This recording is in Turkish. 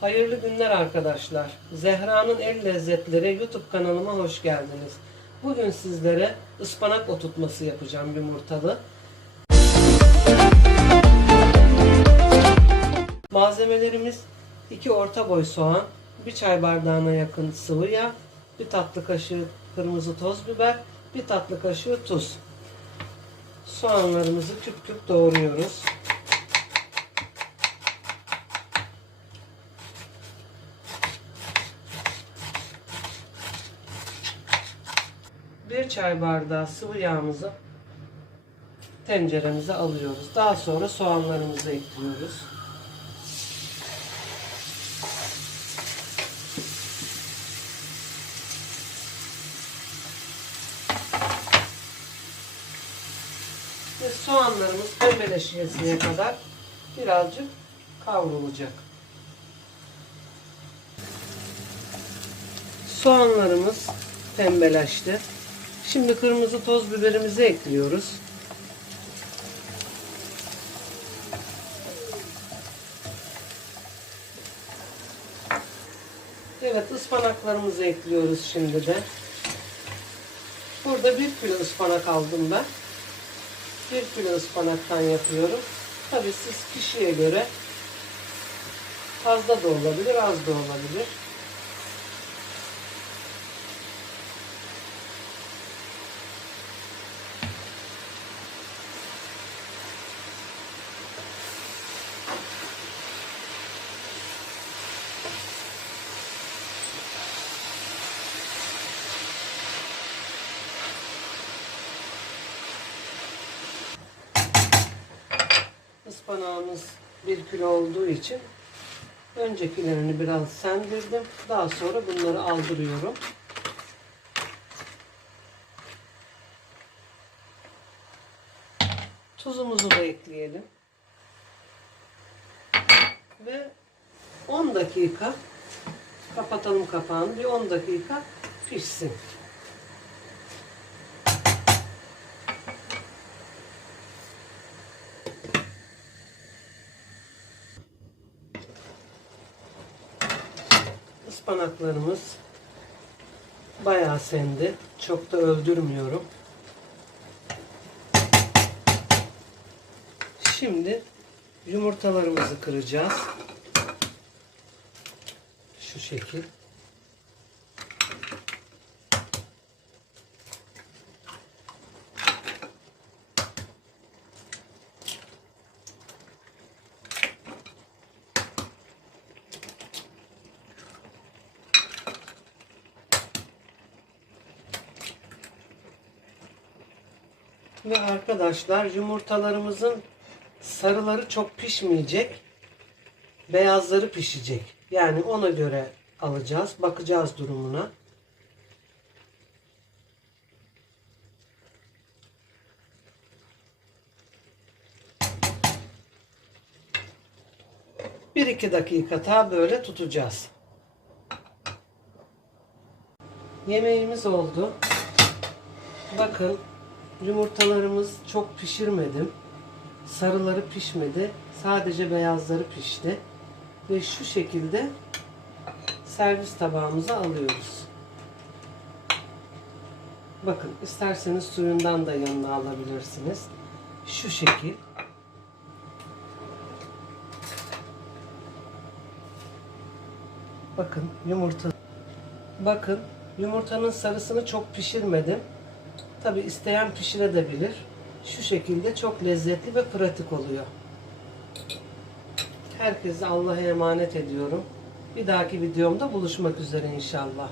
Hayırlı günler arkadaşlar. Zehra'nın El Lezzetleri YouTube kanalıma hoş geldiniz. Bugün sizlere ıspanak oturtması yapacağım yumurtalı. Malzemelerimiz 2 orta boy soğan, 1 çay bardağına yakın sıvı yağ, 1 tatlı kaşığı kırmızı toz biber, 1 tatlı kaşığı tuz. Soğanlarımızı küp küp doğruyoruz. Bir çay bardağı sıvı yağımızı tenceremize alıyoruz. Daha sonra soğanlarımızı ekliyoruz. Ve soğanlarımız pembeleşmesine kadar birazcık kavrulacak. Soğanlarımız pembeleşti. Şimdi kırmızı toz biberimizi ekliyoruz. Evet ıspanaklarımızı ekliyoruz şimdi de. Burada bir kilo ıspanak aldım ben. Bir kilo ıspanaktan yapıyorum. Tabi siz kişiye göre fazla da olabilir, az da olabilir. Ispanağımız bir kilo olduğu için öncekilerini biraz sendirdim. Daha sonra bunları aldırıyorum. Tuzumuzu da ekleyelim. Ve 10 dakika kapatalım kapağını. Bir 10 dakika pişsin. Ispanaklarımız bayağı sendi. Çok da öldürmüyorum. Şimdi yumurtalarımızı kıracağız. Şu şekil. Ve arkadaşlar yumurtalarımızın sarıları çok pişmeyecek. Beyazları pişecek. Yani ona göre alacağız. Bakacağız durumuna. Bir iki dakika daha böyle tutacağız. Yemeğimiz oldu. Bakın Yumurtalarımız çok pişirmedim. Sarıları pişmedi. Sadece beyazları pişti. Ve şu şekilde servis tabağımıza alıyoruz. Bakın isterseniz suyundan da yanına alabilirsiniz. Şu şekil. Bakın yumurta. Bakın yumurtanın sarısını çok pişirmedim. Tabi isteyen pişirebilir. Şu şekilde çok lezzetli ve pratik oluyor. Herkese Allah'a emanet ediyorum. Bir dahaki videomda buluşmak üzere inşallah.